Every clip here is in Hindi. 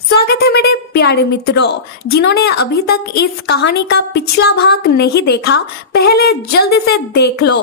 स्वागत है मेरे प्यारे मित्रों, जिन्होंने अभी तक इस कहानी का पिछला भाग नहीं देखा, पहले जल्दी से देख लो।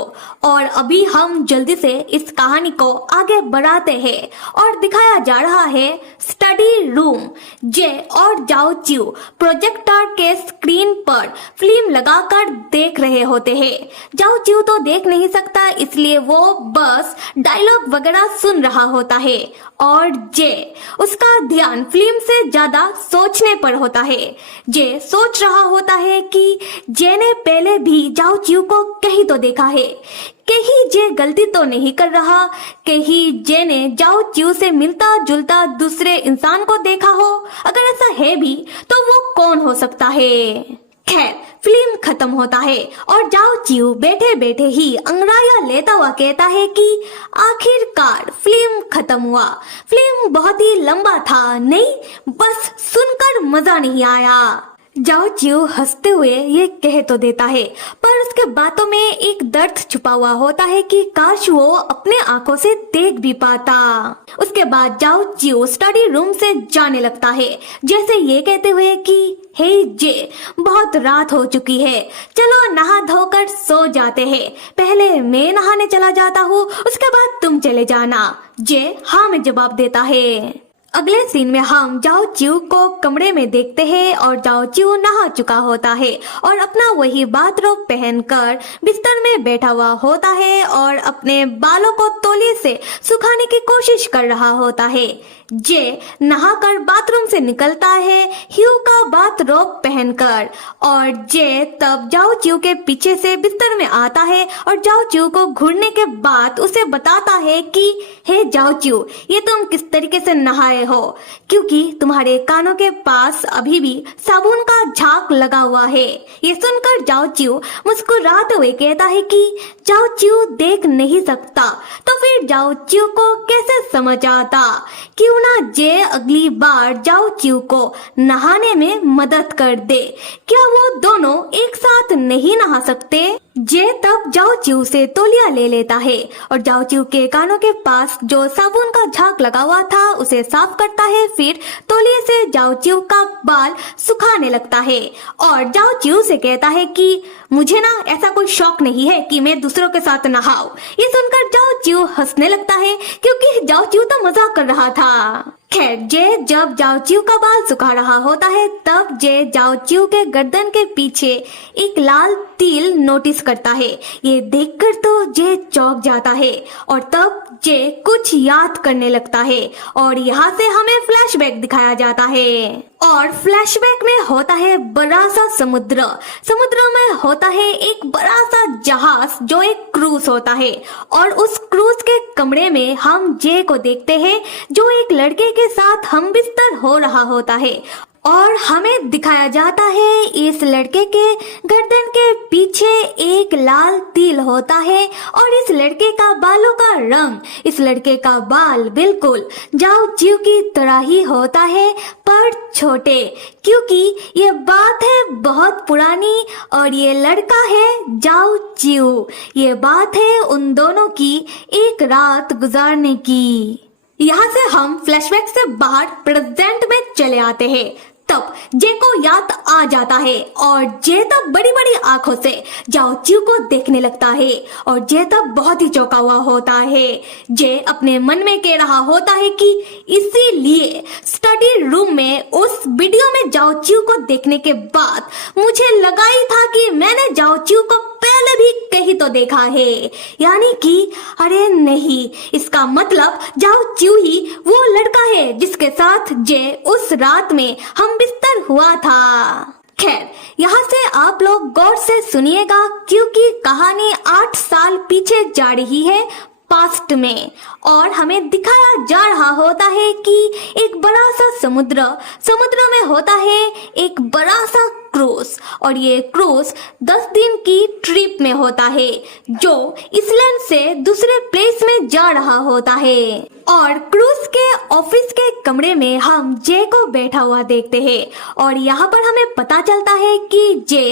और अभी हम जल्दी से इस कहानी को आगे बढ़ाते हैं और दिखाया जा रहा है स्टडी रूम। जे और जाओ चिऊ प्रोजेक्टर के स्क्रीन पर फिल्म लगाकर देख रहे होते हैं। जाओ चिऊ तो देख नहीं सकता, इसलिए वो बस डायलॉग वगैरह सुन रहा होता है और जे उसका ध्यान फिल्म से ज्यादा सोचने पर होता है। जे सोच रहा होता है कि जे ने पहले भी जाओ चिऊ को कहीं तो देखा है, कहीं जे गलती तो नहीं कर रहा, कहीं जे ने जाओ चिऊ से मिलता जुलता दूसरे इंसान को देखा हो। अगर ऐसा है भी तो वो कौन हो सकता है। खैर, फिल्म खत्म होता है और जाओ चिऊ बैठे बैठे ही अंगड़ाइयां लेता हुआ कहता है कि आखिरकार फिल्म खत्म हुआ। फिल्म बहुत ही लंबा था, नहीं बस सुनकर मजा नहीं आया। जाओ चिऊ हंसते हुए ये कह तो देता है, पर उसके बातों में एक दर्द छुपा हुआ होता है कि काश वो अपने आंखों से देख भी पाता। उसके बाद जाओ चिऊ स्टडी रूम से जाने लगता है, जैसे ये कहते हुए कि हे जे, बहुत रात हो चुकी है, चलो नहा धोकर सो जाते हैं। पहले मैं नहाने चला जाता हूँ, उसके बाद तुम चले जाना। जे हाँ में जवाब देता है। अगले सीन में हम जाओ चिऊ को कमरे में देखते हैं और जाओ चिऊ नहा चुका होता है और अपना वही बाथरोब पहनकर बिस्तर में बैठा हुआ होता है और अपने बालों को तौलिए से सुखाने की कोशिश कर रहा होता है। जे नहाकर बाथरूम से निकलता है ह्यू का बाथरोब पहनकर और जे तब जाओ चिऊ के पीछे से बिस्तर में आता है और जाओ चिऊ को घूरने के बाद उसे बताता है कि हे जाओ चिऊ, ये तुम किस तरीके से नहाए हो, क्योंकि तुम्हारे कानों के पास अभी भी साबुन का झाग लगा हुआ है। ये सुनकर जाओ चिऊ मुस्कुराते हुए कहता है कि जाओ चिऊ देख नहीं सकता, तो फिर जाओ चिऊ को कैसे समझ आता। क्यों ना जे अगली बार जाओ चिऊ को नहाने में मदद कर दे, क्या वो दोनों एक साथ नहीं नहा सकते। जे तब जाओ चिऊ से तौलिया ले लेता है और जाओ चिऊ के कानों के पास जो साबुन का झाग लगा हुआ था उसे साफ करता है, फिर तौलिए से जाओ चिऊ का बाल सुखाने लगता है और जाओ चिऊ से कहता है कि मुझे ना ऐसा कोई शौक नहीं है कि मैं दूसरों के साथ नहाऊं। ये सुनकर जाओ चिऊ हंसने लगता है, क्योंकि जाओ चिऊ तो मजाक कर रहा था। खैर, जे जब जाओ चिऊ का बाल सुखा रहा होता है तब जे जाओ चिऊ के गर्दन के पीछे एक लाल तिल नोटिस करता है। ये देखकर तो जे चौंक जाता है और तब जे कुछ याद करने लगता है और यहाँ से हमें फ्लैशबैक दिखाया जाता है और फ्लैशबैक में होता है बड़ा सा समुद्र में होता है एक बड़ा सा जहाज जो एक क्रूज होता है और उस क्रूज के कमरे में हम जे को देखते हैं जो एक लड़के के साथ हम बिस्तर हो रहा होता है और हमें दिखाया जाता है इस लड़के के गर्दन के पीछे एक लाल तिल होता है और इस लड़के का बालों का रंग, इस लड़के का बाल बिल्कुल जाओ चिऊ की तरह ही होता है पर छोटे, क्योंकि ये बात है बहुत पुरानी और ये लड़का है जाओ चिऊ। ये बात है उन दोनों की एक रात गुजारने की। यहाँ से हम फ्लैशबैक से बाहर प्रेजेंट में चले आते हैं। तब जे को याद आ जाता है और जे तब बड़ी बड़ी आंखों से जाओ चिऊ को देखने लगता है और जे तब बहुत ही चौंका हुआ होता है। जे अपने मन में कह रहा होता है कि इसीलिए स्टडी रूम में उस वीडियो में जाओ चिऊ को देखने के बाद मुझे लगा ही था कि मैंने जाओ चिऊ को पहले भी कहीं तो देखा है, यानी कि अरे नहीं, इसका मतलब जाओ चिऊ ही वो लड़का है जिसके साथ जे उस रात में हम बिस्तर हुआ था। खैर, यहाँ से आप लोग गौर से सुनिएगा क्योंकि कहानी 8 साल पीछे जा रही है पास्ट में और हमें दिखाया जा रहा होता है कि एक बड़ा सा समुद्र में होता है एक बड़ा सा क्रूज, और ये क्रूज 10 दिन की ट्रिप में होता है जो इसलैंड से दूसरे प्लेस में जा रहा होता है। और क्रूज के ऑफिस के कमरे में हम जे को बैठा हुआ देखते हैं और यहाँ पर हमें पता चलता है कि जे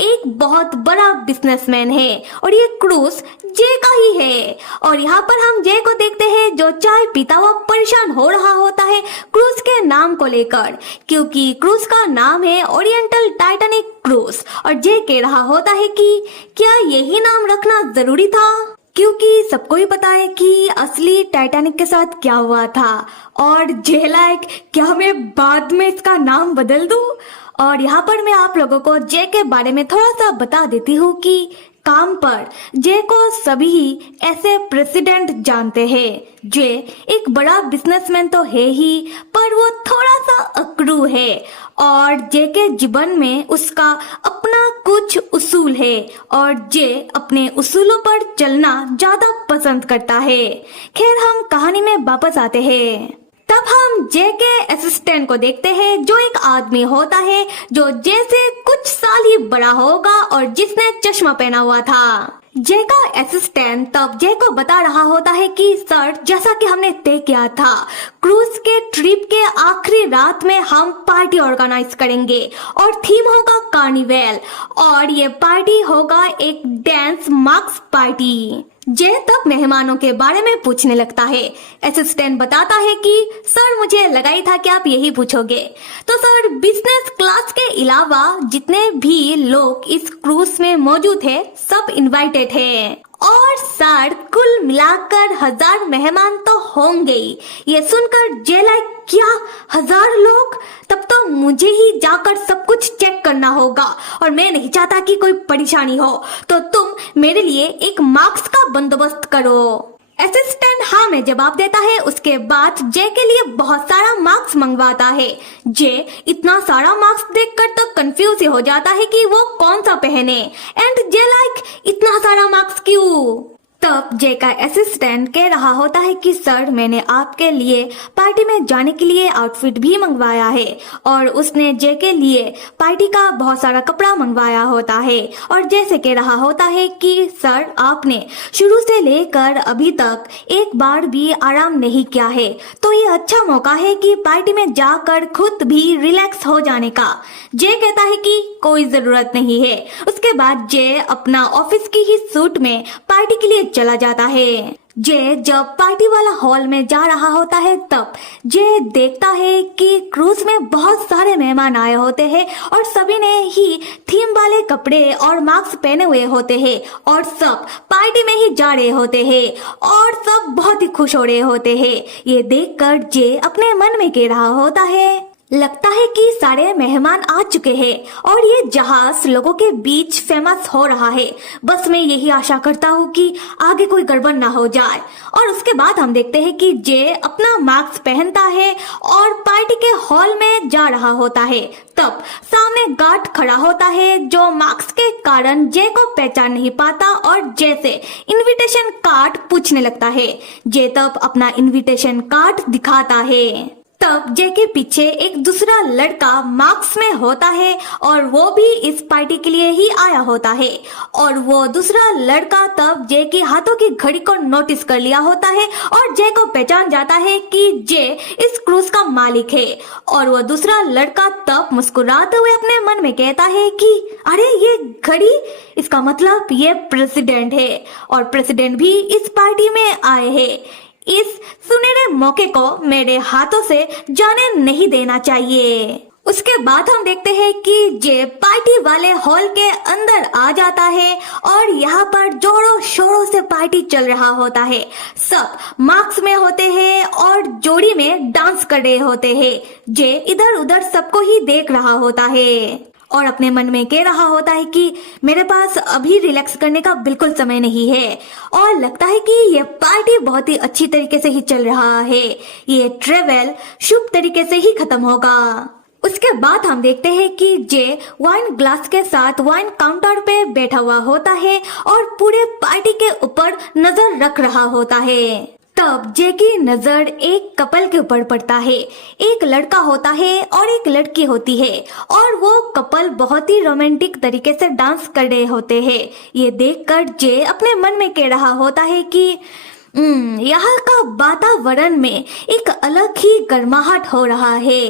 एक बहुत बड़ा बिजनेसमैन है और ये क्रूज जे का ही है। और यहाँ पर हम जे को देखते हैं जो चाय पीता हुआ परेशान हो रहा होता है क्रूज के नाम को लेकर, क्योंकि क्रूज का नाम है ओरिएंटल टाइटैनिक क्रूज और जे कह रहा होता है कि क्या यही नाम रखना जरूरी था, क्योंकि सबको ही पता है कि असली टाइटैनिक के साथ क्या हुआ था। और जे लाइक क्या मैं बाद में इसका नाम बदल दूं। और यहाँ पर मैं आप लोगों को जे के बारे में थोड़ा सा बता देती हूँ कि काम पर जे को सभी ऐसे प्रेसिडेंट जानते हैं। जे एक बड़ा बिजनेसमैन तो है ही, पर वो थोड़ा सा अकड़ू है और जे के जीवन में उसका अपना कुछ उसूल है और जे अपने उसूलों पर चलना ज्यादा पसंद करता है। खैर हम कहानी में वापस आते हैं। तब हम जे के असिस्टेंट को देखते हैं जो एक आदमी होता है जो जे से कुछ साल ही बड़ा होगा और जिसने चश्मा पहना हुआ था। जे का असिस्टेंट तब जे को बता रहा होता है कि सर, जैसा कि हमने तय किया था, क्रूज के ट्रिप के आखिरी रात में हम पार्टी ऑर्गेनाइज करेंगे और थीम होगा कार्निवल और ये पार्टी होगा एक डांस मार्क्स पार्टी। जे तब मेहमानों के बारे में पूछने लगता है। असिस्टेंट बताता है कि सर, मुझे लगा ही था कि आप यही पूछोगे। तो सर, बिजनेस क्लास के अलावा जितने भी लोग इस क्रूज में मौजूद है सब इनवाइटेड है और सर कुल मिलाकर 1000 मेहमान तो होंगे ही। ये सुनकर जे लाइक क्या 1000 लोग, तब तो मुझे ही जाकर सब कुछ चेक करना होगा और मैं नहीं चाहता कि कोई परेशानी हो, तो तुम मेरे लिए एक मार्क्स का बंदोबस्त करो। असिस्टेंट हाँ में जवाब देता है। उसके बाद जे के लिए बहुत सारा मार्क्स मंगवाता है। जे इतना सारा मार्क्स देखकर तो कंफ्यूज हो जाता है कि वो कौन सा पहने एंड जे लाइक इतना सारा मार्क्स क्यों। तब जे का असिस्टेंट कह रहा होता है कि सर, मैंने आपके लिए पार्टी में जाने के लिए आउटफिट भी मंगवाया है और उसने जे के लिए पार्टी का बहुत सारा कपड़ा मंगवाया होता है और जैसे कह रहा होता है कि सर, आपने शुरू से लेकर अभी तक एक बार भी आराम नहीं किया है, तो ये अच्छा मौका है कि पार्टी में जाकर खुद भी रिलैक्स हो जाने का। जे कहता है कि कोई जरूरत नहीं है। उसके बाद जे अपना ऑफिस की ही सूट में पार्टी के लिए चला जाता है। जे जब पार्टी वाला हॉल में जा रहा होता है तब जे देखता है कि क्रूज में बहुत सारे मेहमान आए होते हैं और सभी ने ही थीम वाले कपड़े और मास्क पहने हुए होते हैं और सब पार्टी में ही जा रहे होते हैं और सब बहुत ही खुश हो रहे होते हैं। ये देखकर जे अपने मन में कह रहा होता है, लगता है कि सारे मेहमान आ चुके हैं और ये जहाज लोगों के बीच फेमस हो रहा है। बस मैं यही आशा करता हूँ कि आगे कोई गड़बड़ ना हो जाए। और उसके बाद हम देखते हैं कि जे अपना मास्क पहनता है और पार्टी के हॉल में जा रहा होता है। तब सामने गार्ड खड़ा होता है जो मास्क के कारण जे को पहचान नहीं पाता और जे से इनविटेशन कार्ड पूछने लगता है। जे तब अपना इनविटेशन कार्ड दिखाता है। तब जे के पीछे एक दूसरा लड़का मार्क्स में होता है और वो भी इस पार्टी के लिए ही आया होता है और वो दूसरा लड़का तब जे के हाथों की घड़ी को नोटिस कर लिया होता है और जे को पहचान जाता है कि जे इस क्रूज का मालिक है। और वो दूसरा लड़का तब मुस्कुराते हुए अपने मन में कहता है कि अरे ये घड़ी, इसका मतलब ये प्रेसिडेंट है और प्रेसिडेंट भी इस पार्टी में आए हैं। इस सुनहरे मौके को मेरे हाथों से जाने नहीं देना चाहिए। उसके बाद हम देखते हैं कि जे पार्टी वाले हॉल के अंदर आ जाता है और यहाँ पर जोरों शोरों से पार्टी चल रहा होता है। सब मास्क में होते हैं और जोड़ी में डांस कर रहे होते हैं। जे इधर उधर सबको ही देख रहा होता है और अपने मन में कह रहा होता है कि मेरे पास अभी रिलैक्स करने का बिल्कुल समय नहीं है और लगता है कि ये पार्टी बहुत ही अच्छी तरीके से ही चल रहा है। ये ट्रेवल शुभ तरीके से ही खत्म होगा। उसके बाद हम देखते हैं कि जे वाइन ग्लास के साथ वाइन काउंटर पे बैठा हुआ होता है और पूरे पार्टी के ऊपर नजर रख रहा होता है। तब जे की नजर एक कपल के ऊपर पड़ता है। एक लड़का होता है और एक लड़की होती है और वो कपल बहुत ही रोमांटिक तरीके से डांस कर रहे होते हैं। ये देखकर जे अपने मन में कह रहा होता है कि यहाँ का वातावरण में एक अलग ही गर्माहट हो रहा है।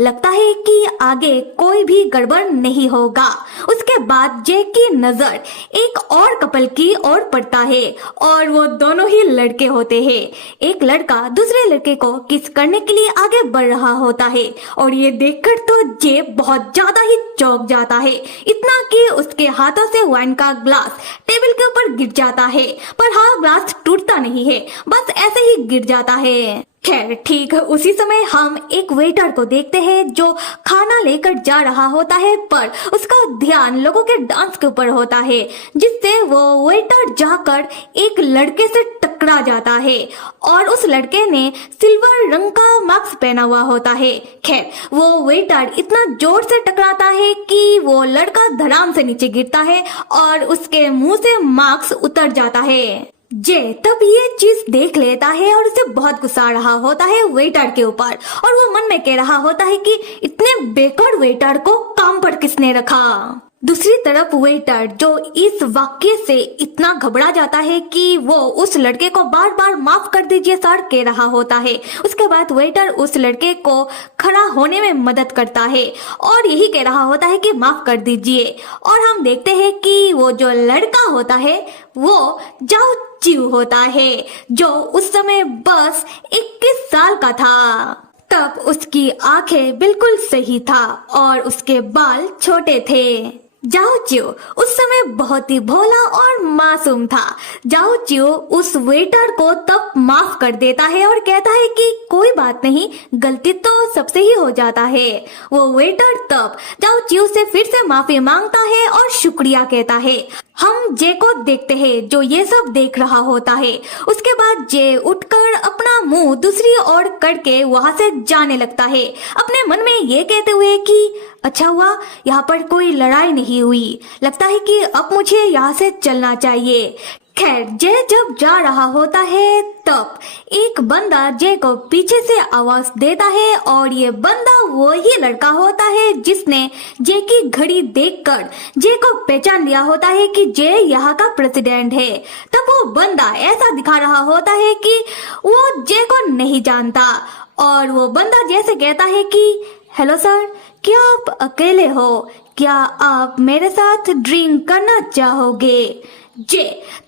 लगता है कि आगे कोई भी गड़बड़ नहीं होगा। उसके बाद जे की नजर एक और कपल की ओर पड़ता है और वो दोनों ही लड़के होते हैं। एक लड़का दूसरे लड़के को किस करने के लिए आगे बढ़ रहा होता है और ये देखकर तो जे बहुत ज्यादा ही चौंक जाता है, इतना कि उसके हाथों से वाइन का ग्लास टेबल के ऊपर गिर जाता है। पर हाँ, ग्लास टूटता नहीं है, बस ऐसे ही गिर जाता है। खैर, ठीक उसी समय हम एक वेटर को देखते हैं जो खाना लेकर जा रहा होता है, पर उसका ध्यान लोगों के डांस के ऊपर होता है, जिससे वो वेटर जाकर एक लड़के से टकरा जाता है और उस लड़के ने सिल्वर रंग का मास्क पहना हुआ होता है। खैर, वो वेटर इतना जोर से टकराता है कि वो लड़का धड़ाम से नीचे गिरता है और उसके मुंह से मास्क उतर जाता है। जे तब ये चीज देख लेता है और उसे बहुत गुस्सा आ रहा होता है वेटर के ऊपर और वो मन में कह रहा होता है कि इतने बेकार वेटर को काम पर किसने रखा। दूसरी तरफ वेटर जो इस वाक्य से इतना घबरा जाता है कि वो उस लड़के को बार बार माफ कर दीजिए सर कह रहा होता है। उसके बाद वेटर उस लड़के को खड़ा होने में मदद करता है और यही कह रहा होता है कि माफ कर दीजिए। और हम देखते हैं कि वो जो लड़का होता है वो जाओ चिव होता है, जो उस समय बस 21 साल का था। तब उसकी आंखें बिल्कुल सही था और उसके बाल छोटे थे। जाओ चियो उस समय बहुत ही भोला और मासूम था। जाओ चियो उस वेटर को तब माफ कर देता है और कहता है कि कोई बात नहीं, गलती तो सबसे ही हो जाता है। वो वेटर तब जाओ चियो से फिर से माफी मांगता है और शुक्रिया कहता है। हम जे को देखते हैं जो ये सब देख रहा होता है। उसके बाद जे उठकर अपना मुंह दूसरी ओर करके वहां से जाने लगता है, अपने मन में ये कहते हुए कि अच्छा हुआ यहाँ पर कोई लड़ाई नहीं हुई, लगता है कि अब मुझे यहाँ से चलना चाहिए। खैर, जे जब जा रहा होता है तब एक बंदा जे को पीछे से आवाज देता है और ये बंदा वही लड़का होता है जिसने जे की घड़ी देखकर जे को पहचान लिया होता है कि जे यहाँ का प्रेसिडेंट है। तब वो बंदा ऐसा दिखा रहा होता है कि वो जे को नहीं जानता और वो बंदा जैसे कहता है कि हेलो सर, क्या आप अकेले हो? क्या आप मेरे साथ ड्रिंक करना चाहोगे? जे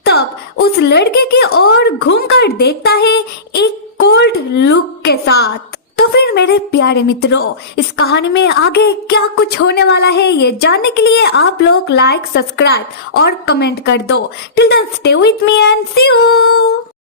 तब उस लड़के की ओर घूमकर देखता है एक कोल्ड लुक के साथ। तो फिर मेरे प्यारे मित्रों, इस कहानी में आगे क्या कुछ होने वाला है ये जानने के लिए आप लोग लाइक, सब्सक्राइब और कमेंट कर दो। Till then stay with me and see you.